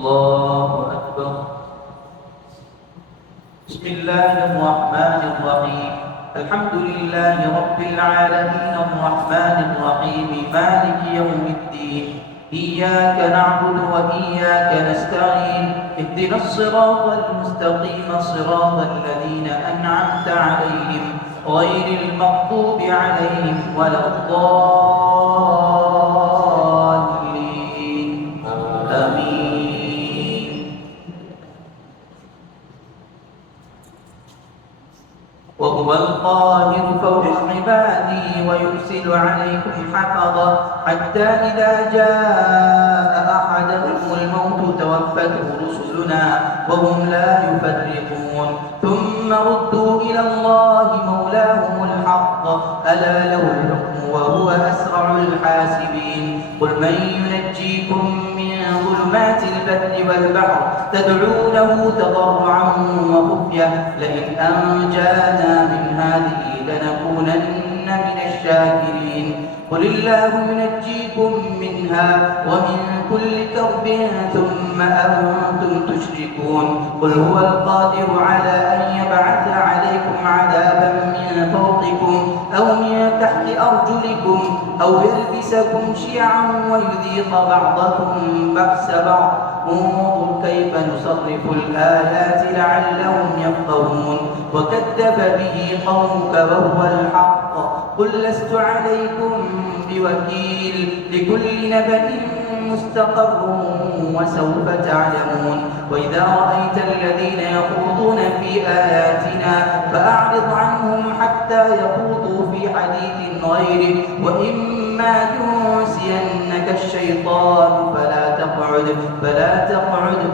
الله أكبر. بسم الله الرحمن الرحيم. الحمد لله رب العالمين الرحمن الرحيم مالك يوم الدين. إياك نعبد وإياك نستعين. اهدنا الصراط المستقيم صراط الذين أنعمت عليهم غير المغضوب عليهم ولا الضالين. آمين. وهو القاهر فوق عباده ويرسل عليكم حفظا حتى إذا جاء أحدهم الموت توفته رسلنا وهم لا يفرقون ثم ردوا إلى الله مولاهم الحق ألا له الحكم وهو أسرع الحاسبين. قل من ينجيكم من ظلمات البر والبحر تدعونه تضرعا وخفية لئن أنجانا من هذه لنكونن من الشاكرين. قل الله ينجيكم منها ومن كل كرب ثم أنتم تشركون. قل هو القادر على أن يبعث عليكم عذابا من فوقكم أو من تحت أرجلكم أو يلبسكم شيعا ويذيق بعضكم بأس بعض. انظر كيف نصرف الآيات لعلهم يفقهون. وكذب به قومك وهو الحق قل لست عليكم بوكيل لكل نبأ مستقر وسوف تعلمون. وإذا رأيت الذين يخوضون في آياتنا فأعرض عنهم حتى يخوضوا في حديث غيره وإما ينسينك الشيطان فلا تقعد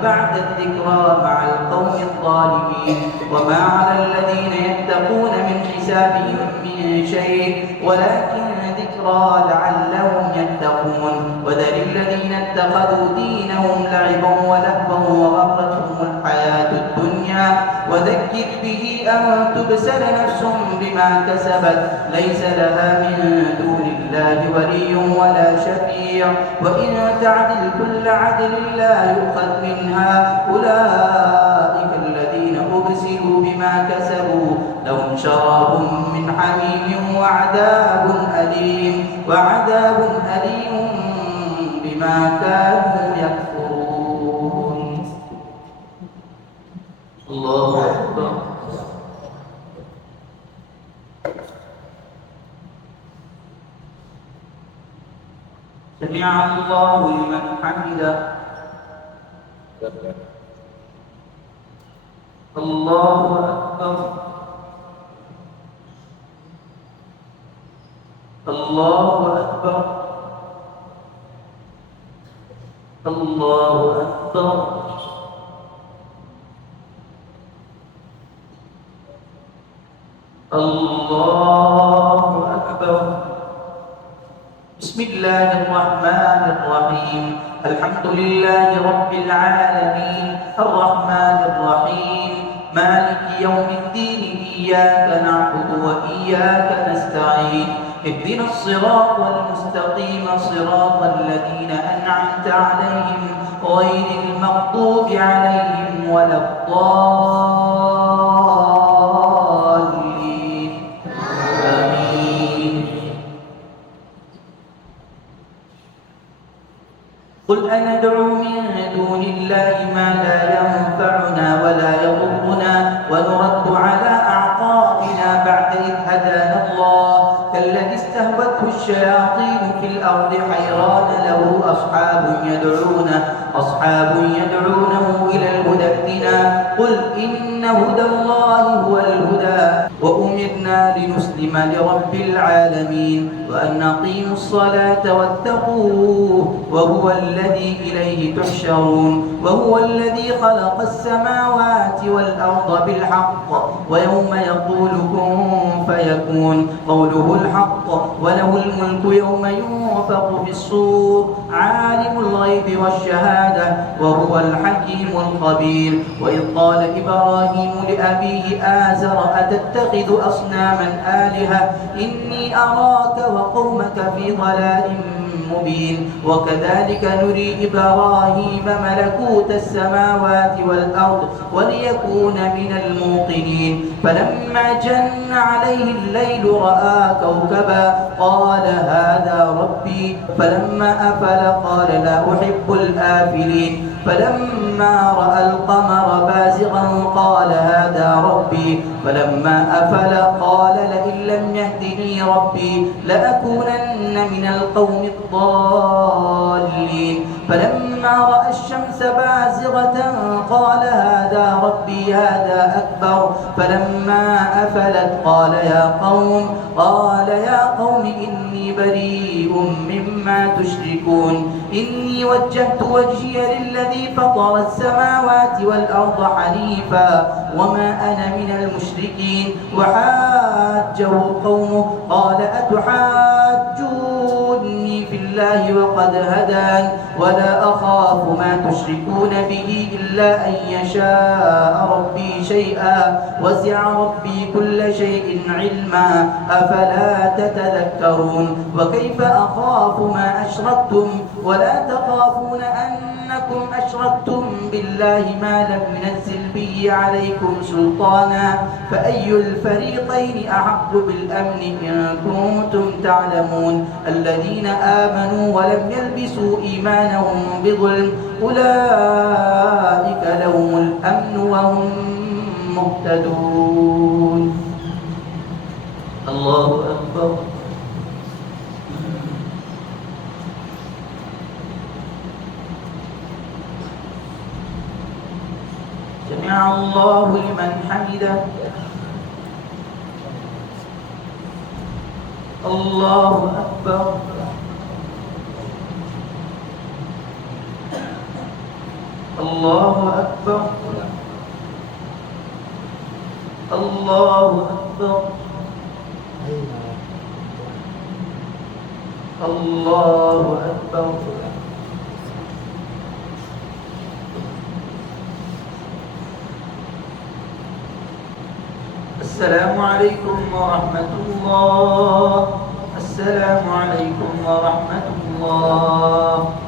بعد الذكرى مع القوم الظالمين. وما على الذين يتقون من حسابهم من شيء ولكن ذكرى لعلهم يتقون. وذر الذين اتخذوا دينهم لعبا ولهوا وغرتهم الحياة الدنيا وذكر به أن تبسل نفس بما كسبت ليس لها من دون الله ولي ولا شفيع وإن تعدل كل عدل لا يؤخذ منها. أولئك الذين أبسلوا بما كسبوا لهم شراب من حميم وعذاب أليم بما كانوا يكفرون. الله أكبر. سمع الله لمن حمده. الله أكبر. الله أكبر. الله أكبر. الله أكبر. بسم الله الرحمن الرحيم. الحمد لله رب العالمين الرحمن الرحيم مالك يوم الدين. إياك نعبد وإياك نستعين. اهدنا الصراط المستقيم صراط الذين أنعمت عليهم غير المغضوب عليهم ولا الضالين. آمين. قل أندعو من دون الله ما لا ينفعنا ولا يضرنا ونرد على أعقابنا بعد إذ هدانا الله كالذي استهوته الشياطين في الأرض حيران له أصحاب يدعونه إلى الهدى ائتنا. قل إن هدى الله هو الهدى وأمرنا لنسلم لرب العالمين وأن أقيموا الصلاة واتقوه وهو الذي إليه تحشرون. وهو الذي خلق السماوات والأرض بالحق ويوم يقول كن فيكون قوله الحق وله الملك يوم ينفخ في الصور عالم الغيب والشهادة وهو الحكيم الخبير. وإذ قال إبراهيم لأبيه آزر أتتخذ أصناما آلهة إني أراك وقومك في ضلال مبين وكذلك نري إبراهيم ملكوت السماوات والأرض وليكون من الموقنين فلما جن عليه الليل رأى كوكبا قال هذا ربي فلما أفل قال لا أحب الآفلين فلما رأى القمر بازغا قال هذا ربي فلما أفل قال لئن لم يهدني ربي لأكونن من القوم الضالين فلما رأى الشمس بازغة قال هذا ربي هذا أكبر فلما أفلت قال يا قوم إني بريء مما تشركون إني وجهت وجهي للذي فطر السماوات والأرض حنيفا وما أنا من المشركين وحاجه قومه قال أتحاجوني في الله وقد هدان ولا أخاف ما تشركون به إلا أن يشاء ربي شيئا وسع ربي كل شيء علما أفلا تتذكرون وكيف أخاف ما أشركتم ولا تخافون أنكم أشركتم بالله ما لم ينزل به عليكم سلطانا فأي الفريقين أحق بالأمن إن كنتم تعلمون الذين آمنوا ولم يلبسوا إيمانهم بظلم أولئك لهم الأمن وهم مهتدون الله أكبر سمع الله لمن حمده الله أكبر الله أكبر الله أكبر الله أكبر السلام عليكم ورحمة الله السلام عليكم ورحمة الله